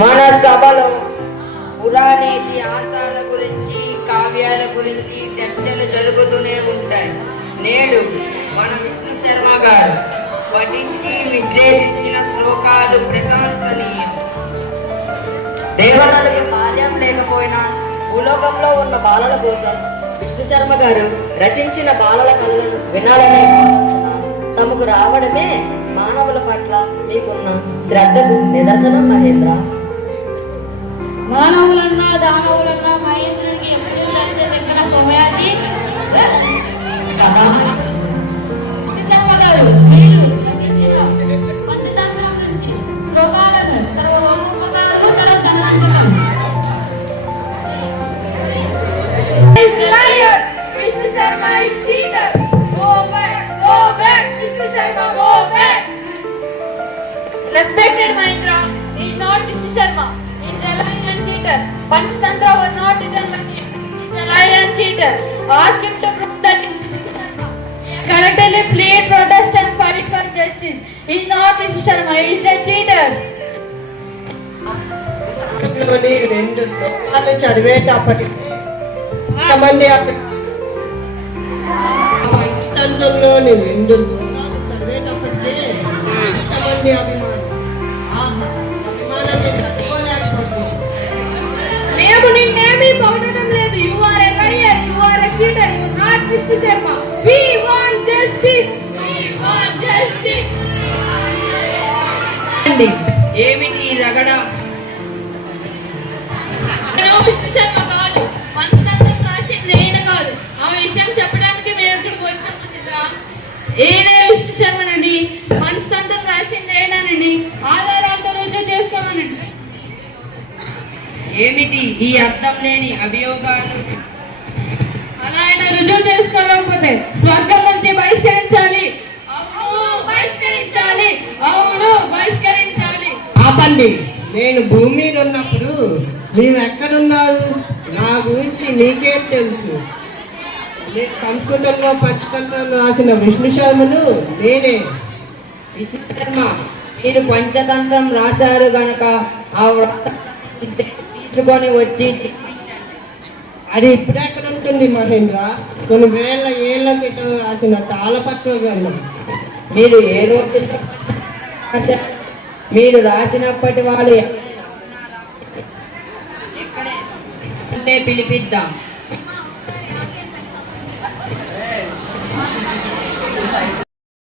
మన సభలో పురాణేతి ఆశాల గురించి కావ్యాల గురించి చర్చలు జరుగుతూనే ఉంటాయి. నేడు మన విష్ణు శర్మ గారు పఠించి విశ్లేషించిన శ్లోకాలు ప్రశంసనీయం. దేవతలకి బాల్యం లేకపోయినా భూలోకంలో ఉన్న బాలల కోసం విష్ణు శర్మ గారు రచించిన బాలల కథలను వినాలనే తమకు రావడమే మానవుల పట్ల మీకున్న శ్రద్ధకు నిదర్శనం. మహేంద్ర, మానవులన్నా దానవులన్నా మహేంద్రుడికి ఎప్పుడు శ్రద్ధ దగ్గర సోమయాజీ శర్మ గారు మీరు రచించిన పంచతంత్రం నుంచి శ్లోకాలను సర్వోపకారు సర్వజనాంతకం. Mr. Sharma is cheater. Go back, Mr. Sharma, go back. Respected Mahindra, he is not Mr. Sharma. He is a liar and cheater. Panchtantra was not written by him. He is a liar and cheater. Ask him to prove that he is Mr. Sharma. Collectively plead, protest and fight for justice. He is not Mr. Sharma. He is a cheater. రెండు శ్లోకాలు చదివేటప్పటికి మంది పంచతంత్రంలోని రెండు శ్లోకాలు చదివేటప్పటికే ఎంతమంది అభిమానాన్ని తట్టుకోలేకపోతుంది. మేము నిన్నేమీ పొగడటం లేదు. You are a liar. You are a cheater. You are not Mr. Sharma. We want justice. We want justice. ఏమిటి రగడ? Mr. Sharma కాదు, పంచతంత్రం రాసింది ఈయన కాదు. ఆ విషయం చెప్పడానికి మేము ఇక్కడికి వచ్చాము. ఈయనే మిస్టర్ శర్మనండి. పంచతంత్రం రాసింది ఈయనండి. ఆధారాలతో రుజువు చేసుకోమనండి. ఏమిటి ఈ అర్థం లేని అభియోగాలు? అలా ఆయన రుజువు చేసుకోలేకపోతే స్వర్గం నుంచి బహిష్కరించాలి. అవును బహిష్కరించాలి. అవును బహిష్కరించాలి. ఆపండి. నేను భూమి మీద ఉన్నప్పుడు నీవు ఎక్కడున్నావు? నా గురించి నీకేం తెలుసు? సంస్కృతంలో పంచతంత్రం రాసిన విష్ణు శర్మను నేనే. విష్ణు శర్మ, మీరు పంచతంత్రం రాశారు గనక ఆ వ్రత తీసుకొని వచ్చి అది ఇప్పుడెక్కడ ఉంటుంది మహేంద్ర? కొన్ని వేల ఏళ్ల క్రితం రాసిన తాళపత్ర గ్రంథం. మీరు ఏ రోజు రాశారు? మీరు రాసినప్పటి వాళ్ళు ఎక్కడే పిలిపిద్దాం.